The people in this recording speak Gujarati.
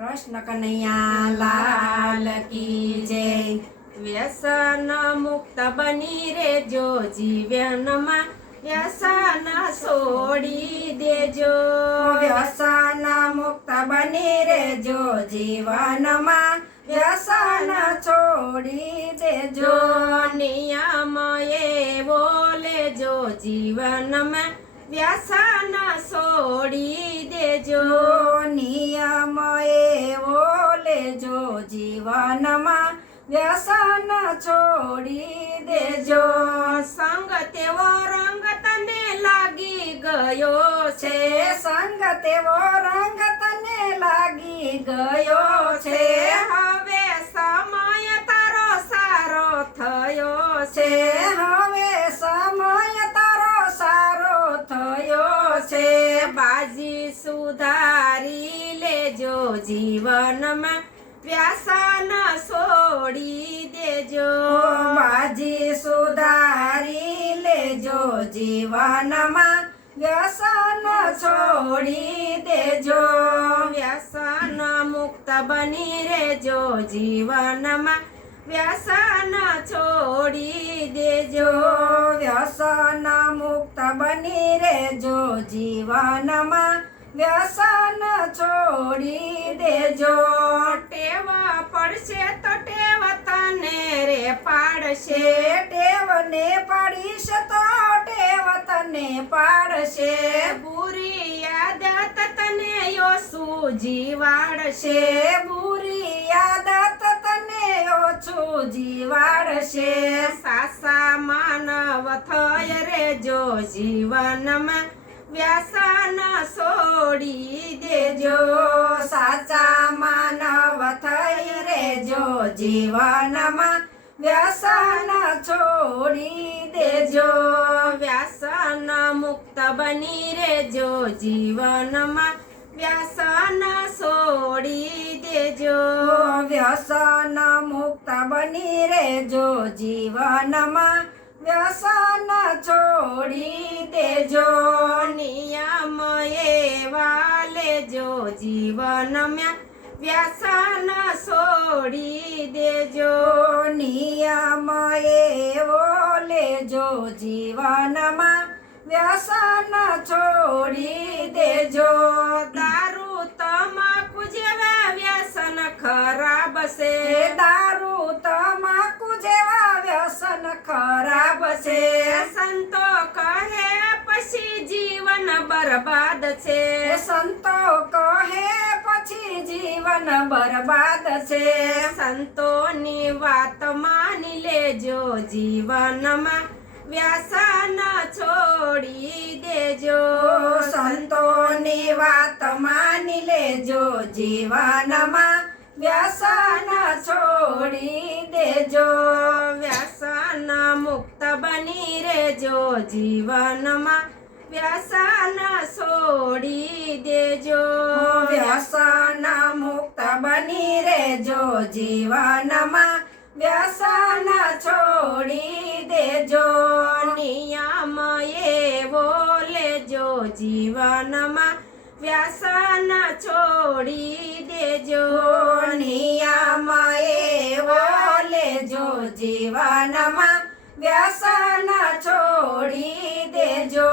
કૃષ્ણ કનૈયા લાલ કી જય। વ્યસન મુક્ત બની રેજો જીવનમાં, વ્યસન છોડી દેજો। વ્યસન મુક્ત બની રેજો જીવનમાં, વ્યસન છોડી દેજો। નિયમ એવો લેજો જીવનમાં, વ્યસન છોડી દેજો। નિયમ એવો લેજો જીવનમાં, વ્યસન છોડી દેજો। સંગ તેવો રંગ તને લાગી ગયો છે છે, સંગ તેવો રંગ તને લાગી ગયો છે। હવે સમય તારો સારો થયો છે છે। હવે સમય તારો સારો થયો છે। બાજી સુધારી લેજો જીવનમાં, વ્યસન છોડી દેજો। બાજી સુધારી લેજો જીવનમાં, વ્યસન છોડી દેજો। વ્યસન મુક્ત બની રેજો જીવનમાં, વ્યસન છોડી દેજો। વ્યસન મુક્ત બની રેજો જીવનમાં, વ્યસન છોડી દેજો। ટેવ પડશે તો ટેવ તને રે પાડશે, ટેવને પાડીશ તો ટેવ તને પાડશે। બુરી આદત તને ઓછું જીવાડશે। બુરી આદત તને ઓછું જીવાડશે। સાસા માનવ થઈ રેજો જીવનમાં, વ્યસન છોડી દેજો। સાચા માનવ થઈ રેજો જીવનમાં, વ્યસન છોડી દેજો। વ્યસન મુક્ત બની રેજો જીવનમાં, વ્યસન છોડી દેજો। વ્યસન મુક્ત બની રેજો જીવનમાં, વ્યસન છોડી દેજો। નિયમ એવા લેજો જીવનમાં, વ્યસન છોડી દેજો। નિયમ એવો લેજો જીવનમાં, વ્યસન છોડી દેજો। દારૂ તમાકુ જેવા વ્યસન ખરાબ છે, દારૂ તમાકુ જેવા વ્યસન ખરાબ છે। સંતો કહે પછી જીવન બરબાદ છે। સંતો કહે પછી જીવન બરબાદ છે। સંતોની વાત માની લેજો જીવનમાં, વ્યસન છોડી દેજો। સંતોની વાત માની લેજો જીવનમાં, વ્યસન છોડી દેજો। વ્યસન મુક્ત બની રેજો જીવનમાં, વ્યસન છોડી દેજો। વ્યસન મુક્ત બની રેજો જીવનમાં, વ્યસન છોડી દેજો। નિયમ એવો લેજો જીવનમાં, વ્યસન છોડી દેજો। નિયમ એવો લેજો જીવનમાં, વ્યસન છોડી દેજો।